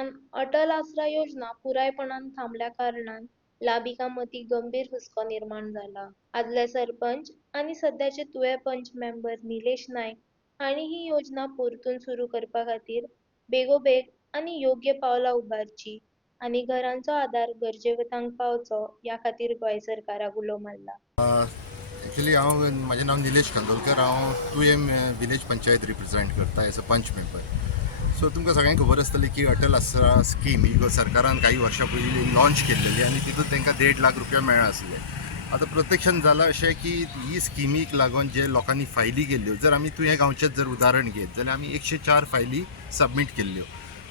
दरम्यान अटल आसरा योजना पुरायपणान थांबल्या कारणान लाबिका मती गंभीर हुस्को निर्माण जाला. आदले सरपंच आणि सध्याचे तुवे पंच मेंबर निलेश नाईक हांणी ही योजना परतून सुरू करपा खातीर बेगोबेग आणि योग्य पावलां उबारची आणि घरांचो आदार गरजेवतांक पावचो या खातीर गोंय सरकाराक उलो मारला. ॲक्च्युली माझे नाव निलेश कंदोलकर. हांव तुवें विलेज पंचायत रिप्रेझेंट करता एज अ पंच मेंबर. सो तुमकां सगळ्यांक खबर आसतली की अटल आसरा स्कीम ही सरकारान काही वर्सां पयलीं लॉन्च केल्लेली आणि तितूंत तांकां 1.5 लाख रुपया मेळ्ळा आसले. आतां प्रत्यक्षान जालां अशें की ही स्किमीक लागून जे लोकांनी फायली केल्ल्यो, जर आमी तुवें गांवचेंच जर उदाहरण घेत जाल्यार आमी 104 फायली सबमीट केल्ल्यो.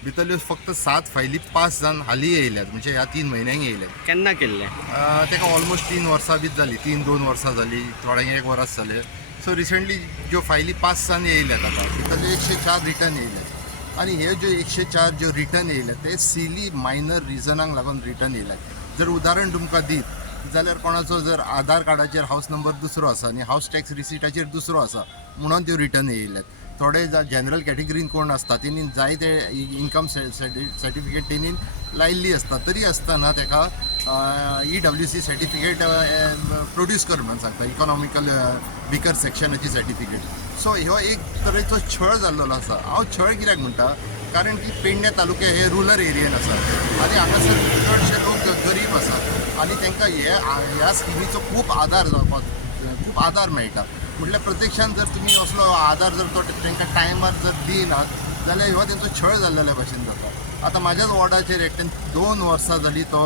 भितरल्यो फक्त 7 फायली पास जावन हालीं येयल्यात, म्हणजे ह्या 3 म्हयन्यांक येयल्यात. केन्ना केल्ले? ताका ऑलमोस्ट 3 वर्सां बीच जाली, 2 वर्सां जाली, थोड्यांक 1 वर्स जालें. सो रिसंटली ज्यो फायली पास जावन येयल्यात आतां भितरल्यो 104 रिटर्न येयल्यात. आणि हे ज्यो 104 ज्यो रिटर्न येयल्यात ते सिली मायनर रिजनांक लागून रिटर्न येयल्यात. जर उदाहरण तुमकां दीत जाल्यार कोणाचो जर आधार कार्डाचेर हावस नंबर दुसरो आसा आणि हावस टॅक्स रिसिटाचेर दुसरो आसा म्हणून त्यो रिटर्न येयल्यात. थोडे जनरल कॅटेगरीन कोण आसता तेणी जाय ते इन्कम सर्टिफिकेट तेणी लायिल्ली आसता, तरी आसतना ताका EWC सर्टिफिकेट प्रोड्यूस कर म्हणून सांगता, इकॉनॉमिकल विकर सेक्शनाची सर्टिफिकेट. सो ह्यो एक तरेचो छळ जाल्लो आसा. हांव छळ कित्याक म्हणटा, कारण की पेडणे तालुके हे रुरल एरियेन आसा आणि हांगासर चडशे लोक गरीब आसात आणि तांकां ह्या स्किमीचो खूब आदार मेळटा. म्हटल्यार प्रत्यक्षान जर तुमी असलो आदार जर तो तांकां टायमार जर दिनात जाल्यार ह्यो तेंचो छळ जाल्ल्या भशेन जाता. आतां म्हाज्याच वॉर्डाचेर एकट्यान 2 वर्सां जालीं तो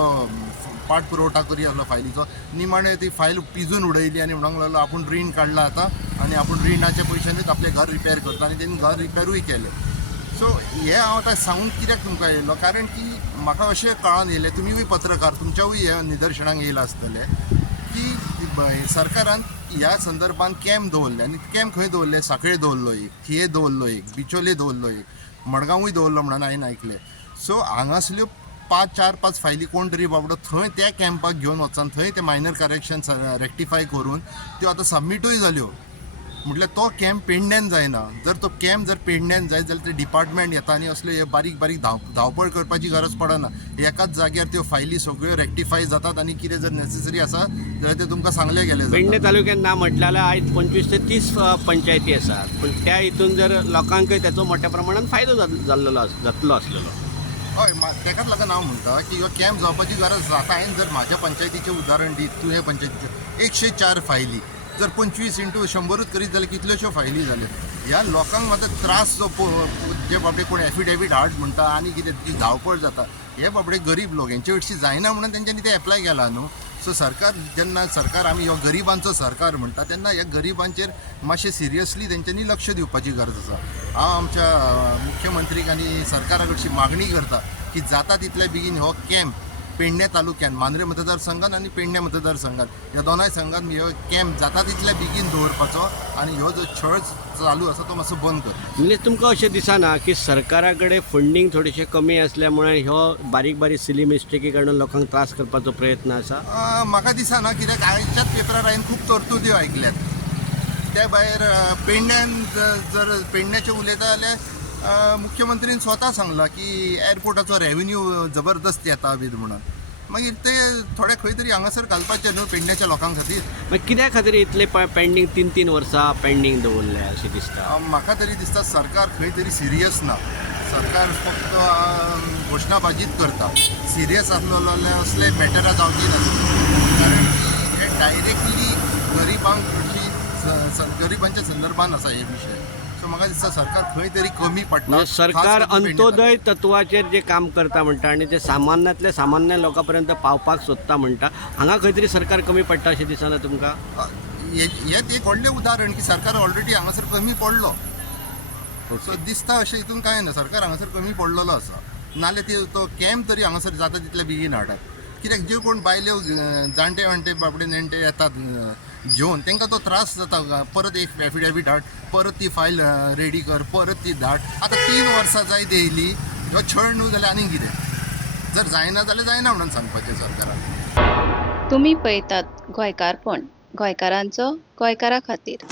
पाठ पुरवठा करी आसलो फायलीचो. निमाणे ती फायल पिजून उडयली आणि म्हणूंक लागलो आपूण रीण काडला आतां आणि आपूण रिणाच्या पयशांनीच आपलें घर रिपेर करता आणि तेणी घर रिपेरूय केलें. सो हे हांव आतां सांगूंक कित्याक तुमकां येयलो, कारण की म्हाका अशें कळून येयलें, तुमीय पत्रकार, तुमच्यावूय हे निदर्शनाक येयला आसतलें की सरकारान ह्या संदर्भान कॅम्प दवरले आणि कॅम्प खंय दवरले? सांखळे दवरलो एक, थिये दवरलो एक, बिचोले दवरलो एक, मडगांवूय दवरलो म्हणून हांवें आयकलें. सो हांगासल्यो 4-5 फायली कोण तरी बाबडो थंय त्या कॅम्पाक घेवन वचून थंय ते मायनर करेक्शन रेक्टिफाय करून त्यो आतां सबमीटूय जाल्यो. म्हटल्यार तो कॅम्प पेडण्यान जायना. जर तो कॅम्प जर पेडण्यान जायत जाल्यार ते डिपार्टमेंट येता आणि असले हे बारीक बारीक धांवपळ करपाची गरज पडना. एकाच जाग्यार त्यो फायली सगळ्यो रेक्टिफाय जातात आणि कितें जर नेसेसरी आसा जाल्यार ते तुमकां सांगले गेले. पेडणे तालुक्यात ना म्हटलें जाल्यार आयज 25 ते 30 पंचायती आसात, पण त्या हितून जर लोकांकय त्याचो मोठ्या प्रमाणात फायदो जातलो आसलेलो. हय, तेकाच लागून हांव म्हणटा की ह्यो कॅम्प जावपाची गरज जाता. हांवें जर म्हाज्या पंचायतीचें उदाहरण दीत, तुवें पंचायतीचें 104 फायली जर 25 × 100 करीत जाल्यार कितल्योश्यो फायली जाल्यो. ह्या लोकांक मात्र त्रास जो जे बाबडे कोण एफिडेवीट हाड म्हणटा आणि कितें धांवपळ जाता, हे बाबडे गरीब लोक हेंचे हरशीं जायना म्हणून तेंच्यांनी ते एप्लाय केला न्हू. सो सरकार आमी ह्यो गरिबांचो सरकार म्हणटा तेन्ना ह्या गरिबांचेर मातशें सिरियसली तेंच्यांनी लक्ष दिवपाची गरज आसा. हांव आमच्या मुख्यमंत्रीक आनी सरकारा कडची मागणी करता की जाता तितले बेगीन हो कॅम्प पेडणे तालुक्यान, मांद्रे मतदारसंघात आणि पेडणे मतदारसंघात ह्या दोनाय संघात ह्यो कॅम्प जाता तितले बेगीन दवरपाचो आणि ह्यो जो छळ चालू आसा तो मातसो बंद करता. म्हणजे तुमकां अशें दिसना की सरकारा कडेन फंडींग थोडेशें कमी आसल्या मुळे ह्यो बारीक बारीक सिली मिस्टेकी कडून लोकांक त्रास करपाचो प्रयत्न आसा? म्हाका दिसना, कित्याक आयच्याच पेपरार हांवें खूब तरतुद्यो आयकल्यात. त्या भायर पेडण्यान जर पेडण्याचें उलयता जाल्यार मुख्यमंत्रीन स्वता सांगला की एअरपोर्टाचो रेव्हेन्यू जबरदस्त येता बी म्हणून. मागीर ते थोडे खंय तरी हांगासर घालपाचे न्हू पेडण्याच्या लोकां खातीर. मागीर कित्या खातीर इतले पेंडींग 3 वर्सां पेंडींग दवरले अशें दिसता? म्हाका तरी दिसता सरकार खंय तरी सिरियस ना. सरकार फक्त घोशणाबाजीच करता. सिरियस आसलो जाल्यार असले मॅटरां जावची नासली, कारण हे डायरेक्टली गरिबांच्या संदर्भान आसा हे विशय. सो म्हाका दिसता सरकार खंय तरी कमी पडटा. सरकार अंत्योदय तत्वाचेर जे काम करता म्हणटा आणि ते सामान्यांतले सामान्य लोकां पावपाक सोदता म्हणटा, हांगा खंय तरी सरकार कमी पडटा अशें दिसना तुमकां? हेच एक व्हडलें उदाहरण की सरकार ऑलरेडी हांगासर कमी पडलो. सो दिसता अशें हितून कांय ना, सरकार हांगासर कमी पडलेलो आसा. नाल्यार तो कॅम्प तरी हांगासर जाता तितले बेगीन हाडात. कित्याक जे कोण बायल्यो जाणटे बाबडे नेणटे येतात घेवन तांकां तो त्रास जाता. परत एक एफिडेवीट हाड, परत ती फायल रेडी कर, परत ती धाड. आतां 3 वर्सां जायत येयली, ह्यो छळ न्हू जाल्यार आनीक कितें? जर जायना जाल्यार जायना म्हणून सांगपाचें सरकाराक. तुम्ही पळयतात गोंयकारपण, गोंयकारांचो गोंयकारा खातीर.